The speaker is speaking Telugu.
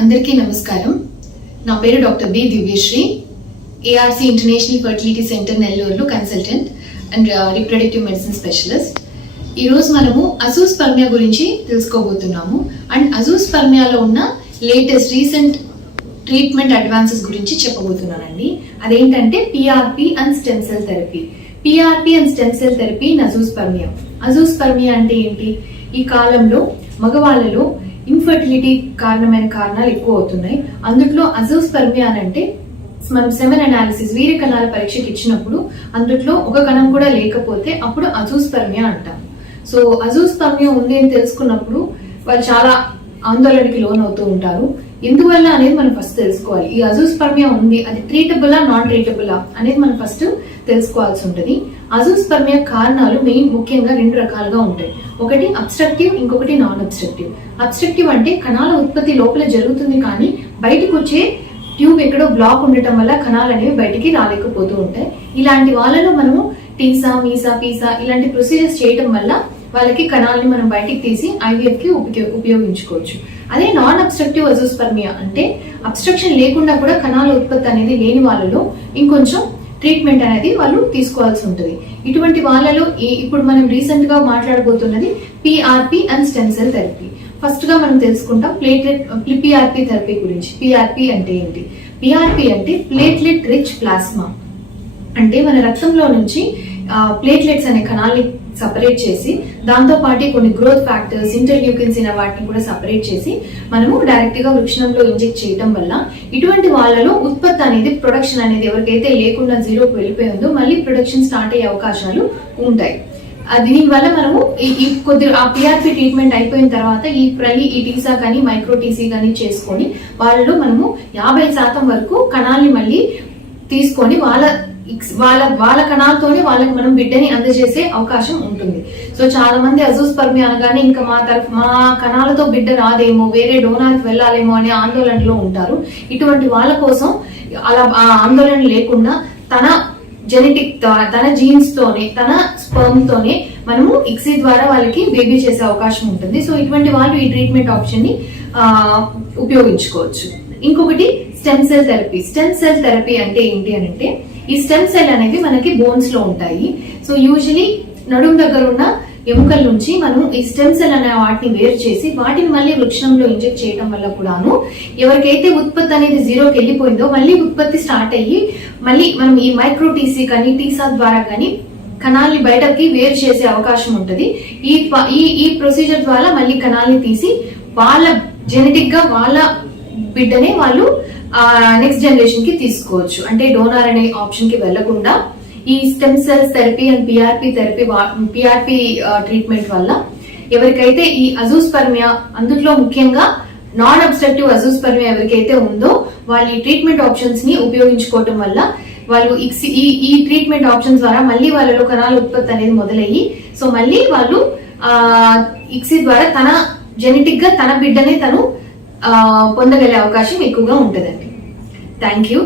అందరికీ నమస్కారం. నా పేరు doctor B Divyasri, ARC international fertility centre నెల్లూరులో consultant and reproductive medicine specialist. ఈరోజు మనము అజూస్పర్మియా గురించి తెలుసుకోబోతున్నాము. అండ్ అజూస్పర్మియాలో ఉన్న లేటెస్ట్ రీసెంట్ ట్రీట్మెంట్ అడ్వాన్సెస్ గురించి చెప్పబోతున్నానండి. అదేంటంటే PRP and stem cell therapy. PRP and stem cell therapy in azoospermia. Azoospermia అంటే ఏంటి? ఈ కాలంలో మగవాళ్ళలో ఇన్ఫర్టిలిటీ కారణమైన కారణాలు ఎక్కువ అవుతున్నాయి. అందుట్లో అజూస్పర్మియా అంటే మనం సెమెన్ అనాలిసిస్ వీర్య కణాల పరీక్షకి ఇచ్చినప్పుడు అందుట్లో ఒక కణం కూడా లేకపోతే అప్పుడు అజూస్పర్మియా అంటాం. సో అజూస్పర్మియా ఉంది అని తెలుసుకున్నప్పుడు వాళ్ళు చాలా ఆందోళనకి లోన్ అవుతూ ఉంటారు. ఎందువల్ల అనేది మనం ఫస్ట్ తెలుసుకోవాలి. ఈ అజూస్పర్మియా ఉంది, అది ట్రీటబులా నాన్ ట్రీటబులా అనేది మనం ఫస్ట్ తెలుసుకోవాల్సి ఉంటుంది. అజూస్పర్మియా కారణాలు ముఖ్యంగా రెండు రకాలుగా ఉంటాయి. ఒకటి అబ్స్ట్రక్టివ్, ఇంకొకటి నాన్ అబ్స్ట్రక్టివ్. అబ్స్ట్రక్టివ్ అంటే కణాల ఉత్పత్తి లోపల జరుగుతుంది కానీ బయటకు వచ్చే ట్యూబ్ ఎక్కడో బ్లాక్ ఉండటం వల్ల కణాలు అనేవి బయటికి రాలేకపోతూ ఉంటాయి. ఇలాంటి వాళ్ళలో మనము టీసా, మీసా, పీసా ఇలాంటి ప్రొసీజర్స్ చేయటం వల్ల వాళ్ళకి కణాలని మనం బయటికి తీసి ఐవీఎఫ్ కి ఉపయోగించుకోవచ్చు. అదే నాన్ అబ్స్ట్రక్టివ్ అజూస్పర్మియా అంటే అబ్స్ట్రక్షన్ లేకుండా కూడా కణాల ఉత్పత్తి అనేది లేని వాళ్ళలో ఇంకొంచెం ట్రీట్మెంట్ అనేది వాళ్ళు తీసుకోవాల్సి ఉంటుంది. ఇటువంటి వాళ్ళలో ఇప్పుడు మనం రీసెంట్ గా మాట్లాడబోతున్నది PRP and stem cell therapy. First గా మనం తెలుసుకుంటాం పిఆర్పి థెరపీ గురించి. పిఆర్పి అంటే ఏంటి? పిఆర్పి అంటే ప్లేట్లెట్ రిచ్ ప్లాస్మా. అంటే మన రక్తంలో నుంచి ప్లేట్లెట్స్ అనే కణాలని సపరేట్ చేసి దాంతో పాటు కొన్ని గ్రోత్ ఫ్యాక్టర్స్, ఇంటర్ల్యూకిన్స్ అనే వాటిని కూడా సపరేట్ చేసి మనము డైరెక్ట్ గా వృక్షణంలో ఇంజెక్ట్ చేయడం వల్ల ఇటువంటి వాళ్ళలో ఉత్పత్తి అనేది, ప్రొడక్షన్ అనేది ఎవరికైతే లేకుండా జీరోకి వెళ్ళిపోయి ఉందో మళ్ళీ ప్రొడక్షన్ స్టార్ట్ అయ్యే అవకాశాలు ఉంటాయి. దీనివల్ల మనము ఆ పిఆర్పి ట్రీట్మెంట్ అయిపోయిన తర్వాత ఈ టీసా కానీ మైక్రో టీసీ కానీ చేసుకొని వాళ్ళలో మనము 50% వరకు కణాలని మళ్ళీ తీసుకొని వాళ్ళ కణాలతోనే వాళ్ళకి మనం బిడ్డని అందజేసే అవకాశం ఉంటుంది. సో చాలా మంది అజూస్పర్మియా అనగానే ఇంకా మా కణాలతో బిడ్డ రాదేమో, వేరే డోనార్కి వెళ్ళాలేమో అనే ఆందోళనలో ఉంటారు. ఇటువంటి వాళ్ళ కోసం అలా ఆ ఆందోళన లేకుండా తన జెనెటిక్, తన జీన్స్ తోనే, తన స్పర్మ్ తోనే మనము ఇక్సీ ద్వారా వాళ్ళకి బేబీ చేసే అవకాశం ఉంటుంది. సో ఇటువంటి వాళ్ళు ఈ ట్రీట్మెంట్ ఆప్షన్ ని ఉపయోగించుకోవచ్చు. ఇంకొకటి stem cell therapy. Stem cell therapy అంటే ఏంటి అని అంటే, ఈ స్టెమ్ సెల్ అనేది మనకి బోన్స్ లో ఉంటాయి. సో యూజువలీ నడుము దగ్గర ఉన్న ఎముకల నుంచి మనం ఈ స్టెమ్ సెల్ అనే వాటిని వేరు చేసి వాటిని మళ్ళీ వృక్షణంలో ఇంజెక్ట్ చేయడం వల్ల కూడాను ఎవరికైతే ఉత్పత్తి అనేది జీరోకి వెళ్ళిపోయిందో మళ్ళీ ఉత్పత్తి స్టార్ట్ అయ్యి మళ్ళీ మనం ఈ మైక్రో టీసీ కానీ టీసా ద్వారా కానీ కణాలని బయటకి వేరు చేసే అవకాశం ఉంటుంది. ఈ ప్రొసీజర్ ద్వారా మళ్ళీ కణాలని తీసి వాళ్ళ జెనెటిక్ గా వాళ్ళ బిడ్డనే వాళ్ళు నెక్స్ట్ జనరేషన్ కి తీసుకోవచ్చు. అంటే డోనార్ అనే ఆప్షన్ కి వెళ్లకుండా ఈ stem cells therapy and PRP treatment వల్ల ఎవరికైతే ఈ అజూస్పర్మియా, అందులో ముఖ్యంగా నాన్ అబ్స్ట్రక్టివ్ అజూస్పర్మియా ఎవరికైతే ఉందో వాళ్ళు ఈ ట్రీట్మెంట్ ఆప్షన్స్ ని ఉపయోగించుకోవటం వల్ల వాళ్ళు ఈ ట్రీట్మెంట్ ఆప్షన్స్ ద్వారా మళ్ళీ వాళ్ళలో కణాల ఉత్పత్తి అనేది మొదలయ్యి సో మళ్ళీ వాళ్ళు ఇక్సీ ద్వారా తన జెనెటిక్ గా తన బిడ్డనే తను పొందగలే అవకాశం ఎక్కువగా ఉంటుందండి. Thank you.